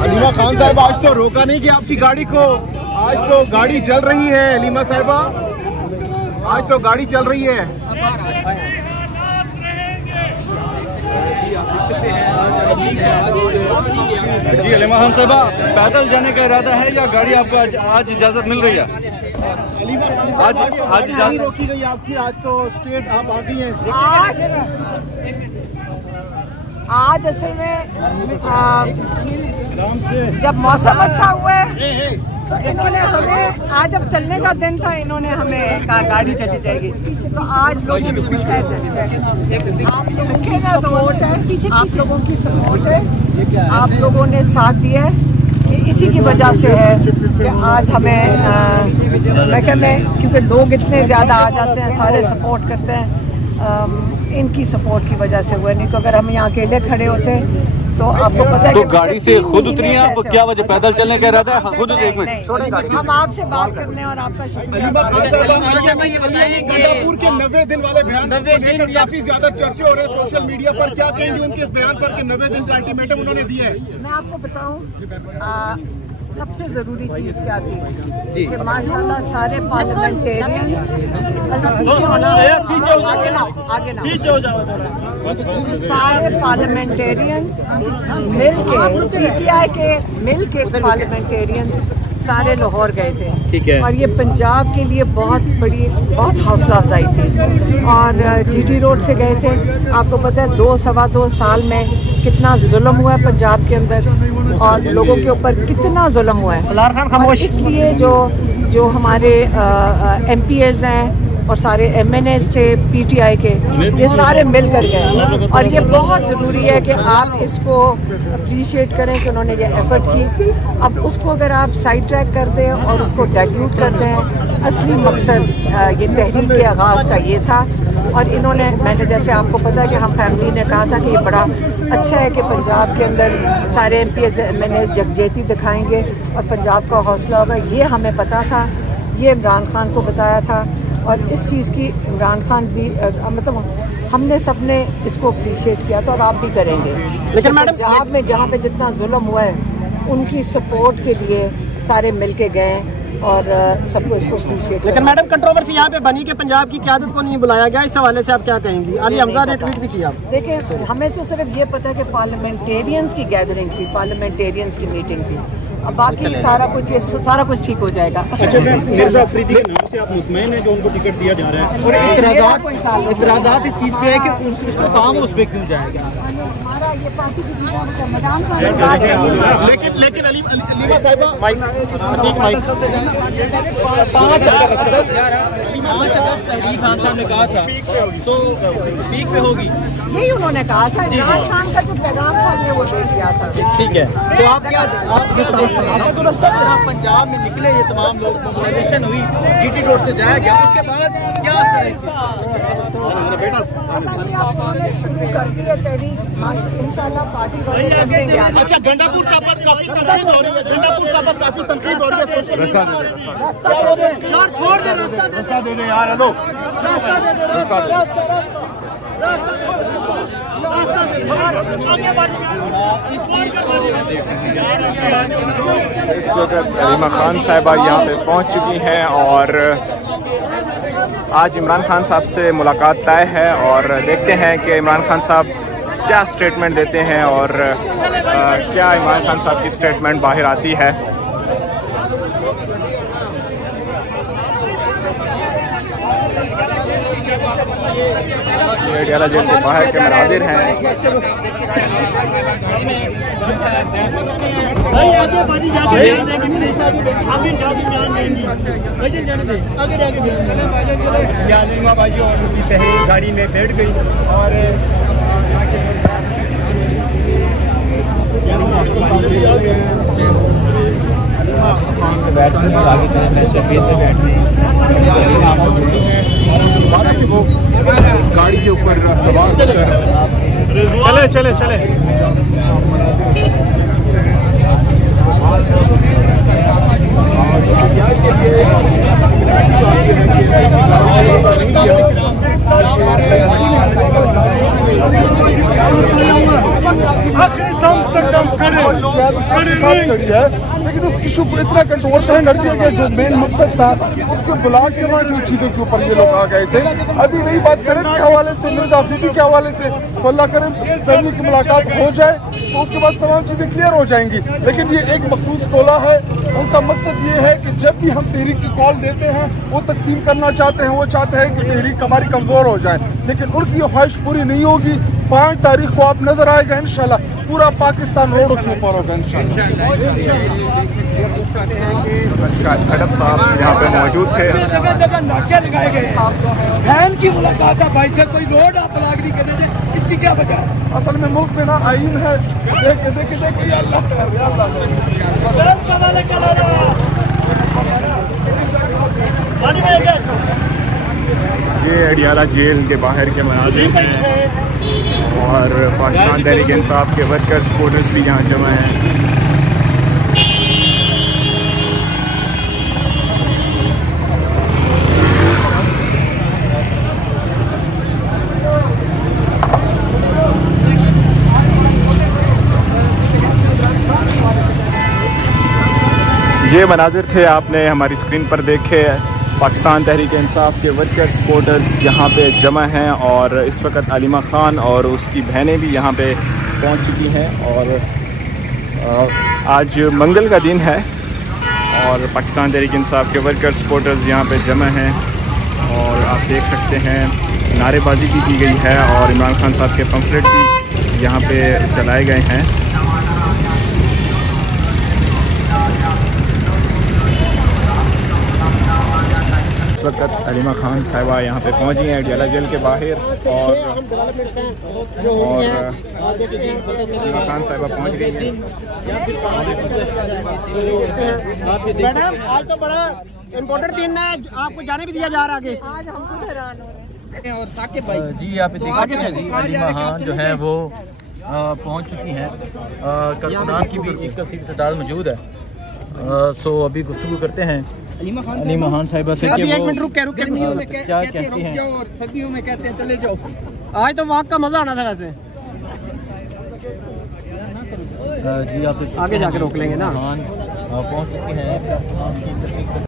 अलीमा खान साहब, आज तो रोका नहीं कि आपकी गाड़ी को, आज तो गाड़ी चल रही है। अलीमा साहिबा, आज तो गाड़ी चल रही है। जी अलीमा खान साहिबा, पैदल जाने का इरादा है या गाड़ी आपको आज इजाजत मिल रही है? आज इजाजत रोकी गई आपकी, आज तो स्ट्रेट आप आ गई हैं। आज असल में जब मौसम अच्छा हुआ है तो इन्होंने हमें, आज अब चलने का दिन था, इन्होंने हमें कहा गाड़ी चली जाएगी, तो आज लोग आप लोगों की सपोर्ट है, आप लोगों की सपोर्ट है, आप लोगों ने साथ दिया है, ये इसी की वजह से है कि आज हमें क्योंकि लोग इतने ज़्यादा आ जाते हैं, सारे सपोर्ट करते हैं, इनकी सपोर्ट की वजह से हुआ। नहीं तो अगर हम यहाँ अकेले खड़े होते तो आपको पता है तो गाड़ी से खुद उतरी हैं आप? क्या वजह, पैदल चलने का इरादा है? खुद एक मिनट, हम आपसे बात करने और आपका गंडापुर के 90 दिन वाले बयान को लेकर काफी ज्यादा चर्चे हो रहे हैं सोशल मीडिया पर, क्या कहेंगे उनके इस बयान पर कि 90 दिन का अल्टीमेटम उन्होंने दिया है? मैं आपको बताऊं, सबसे ज़रूरी चीज़ क्या थी कि माशाल्लाह सारे पार्लियामेंटेरियंस, सारे पार्लियामेंटेरियंस मिलके पार्लियामेंटेरियंस सारे लाहौर गए थे। ठीक है। और ये पंजाब के लिए बहुत हौसला अफजाई थी। और जीटी रोड से गए थे, आपको पता है 2-2.25 साल में कितना जुल्म हुआ है पंजाब के अंदर और लोगों के ऊपर कितना जुल्म हुआ है। सलार खान खामोश। इसलिए जो हमारे MPs हैं और सारे MNAs थे PTI के, ये सारे मिलकर गए और ये बहुत ज़रूरी है कि आप इसको अप्रिशिएट करें कि उन्होंने ये एफर्ट की। अब उसको अगर आप साइड ट्रैक कर दें और उसको डाइल्यूट कर दें, असली मकसद ये तहरीक के आगाज़ का ये था। और इन्होंने, मैंने जैसे आपको पता है कि हम फैमिली ने कहा था कि ये बड़ा अच्छा है कि पंजाब के अंदर सारे MPs MNAs यकजहती दिखाएंगे और पंजाब का हौसला होगा। ये हमें पता था, ये इमरान खान को बताया था और इस चीज़ की इमरान खान भी मतलब हमने सबने इसको अप्रिशिएट किया था और आप भी करेंगे। लेकिन मैडम पंजाब में जहाँ पे जितना जुल्म हुआ है, उनकी सपोर्ट के लिए सारे मिल के गए और सबको इसको अप्रिशिएट। लेकिन मैडम कंट्रोवर्सी यहाँ पे बनी कि पंजाब की क़यादत को नहीं बुलाया गया, इस हवाले से आप क्या कहेंगी? अली हमजा ने ट्वीट भी किया। देखिए, हमें तो सिर्फ ये पता है कि पार्लियामेंटेरियंस की गैदरिंग थी, पार्लियामेंटेरियंस की मीटिंग थी। अब बाकी सारा कुछ ठीक हो जाएगा। मिर्जा अफरीदी के नाम से आप मुतमईन हैं जो उनको टिकट दिया जा रहा है? और इतराज़ात इस चीज़ पे है कि उसका काम उस पर क्यों जाएगा? ये पार्टी की लेकिन अलीमा साहिबा, 5 अगस्त अली खान साहब ने कहा था तो पीक पे होगी, यही उन्होंने कहा था। इमरान खान का जो पैगाम था हमने वो दे दिया था। ठीक है, तो आप पंजाब में निकले, ये तमाम लोग मोबिलाइजेशन हुई, GT रोड से जाया गया, उसके बाद क्या असर है? इंशाल्लाह पार्टी। अच्छा, गंडापुर साहब पर काफी तनकीद हो रही है, सोशल मीडिया पर। रास्ता दे दे यार, हेलो इस वक्त अलीमा खान साहिबा यहाँ पे पहुँच चुकी हैं और आज इमरान खान साहब से मुलाकात तय है और देखते हैं कि इमरान खान साहब क्या स्टेटमेंट देते हैं और क्या इमरान खान साहब की स्टेटमेंट बाहर आती है। अडियाला जेल के बाहर के मनाजिर हैं। गाड़ी में बैठ गई और आगे चलने सफेद में बैठने दोबारा से वो गाड़ी के ऊपर सवार कर चले चले आखिरी दम तक हम खड़ी है, लेकिन उस इशू को इतना कंट्रोवर्शियल कर दिया गया जो मेन मकसद था उसको बुला के बाद उन चीज़ों के ऊपर ये लोग आ गए थे। अभी रही बात सेनेट के हवाले से, मिर्जा अफरीदी के हवाले से, तो अल्लाह करें फैमिली की मुलाकात हो जाए तो उसके बाद तमाम चीज़ें क्लियर हो जाएंगी। लेकिन ये एक मखसूस टोला है, उनका मकसद ये है कि जब भी हम तहरीक की कॉल देते हैं वो तकसीम करना चाहते हैं, वो चाहते हैं कि तहरीक हमारी कमज़ोर हो जाए, लेकिन उनकी ख्वाहिश पूरी नहीं होगी। 5 तारीख को आप नजर आएगा इंशाल्लाह, पूरा पाकिस्तान रोडों के ऊपर होगा इंशाल्लाह। खडप साहब यहाँ पे मौजूद थे। जगह जगह नाके लगाए गए, बहन की मुलाकात है भाई से, कोई रोड आप ब्लॉक नहीं कर देते, इसकी क्या वजह है? असल में मुल्क में ना आईन है, देखे देखे देखे अल्लाह ये अडियाला जेल के बाहर के मनाज़िर हैं और पाकिस्तान तहरीक इंसाफ के वर्कर्स सपोर्टर्स भी यहाँ जमा हैं। ये मनाजिर थे आपने हमारी स्क्रीन पर देखे। पाकिस्तान तहरीक इंसाफ के वर्कर्स सपोर्टर्स यहाँ पे जमा हैं और इस वक्त अलीमा ख़ान और उसकी बहनें भी यहाँ पे पहुँच चुकी हैं और आज मंगल का दिन है और पाकिस्तान तहरीक इंसाफ के वर्कर्स सपोर्टर्स यहाँ पे जमा हैं और आप देख सकते हैं नारेबाजी भी की गई है और इमरान खान साहब के पम्फलेट भी यहाँ पे चलाए गए हैं। इस वक्त अलीमा खान साहिबा यहाँ पे पहुँची हैं अडियाला जेल के बाहर और अलीमा खान साहिबा पहुँच गई हैं। मैडम आज तो बड़ा इम्पोर्टेंट दिन है, आपको जाने भी दिया जा रहा है आगे। आज हमको हैरान हो रहे हैं। और साकिब भाई जी यहाँ पे देखिए अलीमा खान जो है वो पहुँच चुकी हैं। कारकुनान की भी एक सीट तादाद मौजूद है। सो अभी गुफ्तगू करते हैं अलीमा खान साहिबा से कि एक मिनट रुक के क्या कहती हैं। सर्दियों में कहते हैं चले जाओ। आज तो वहाँ का मजा आना था वैसे। जी आप आगे जाके रोक लेंगे ना। पहुँच चुके हैं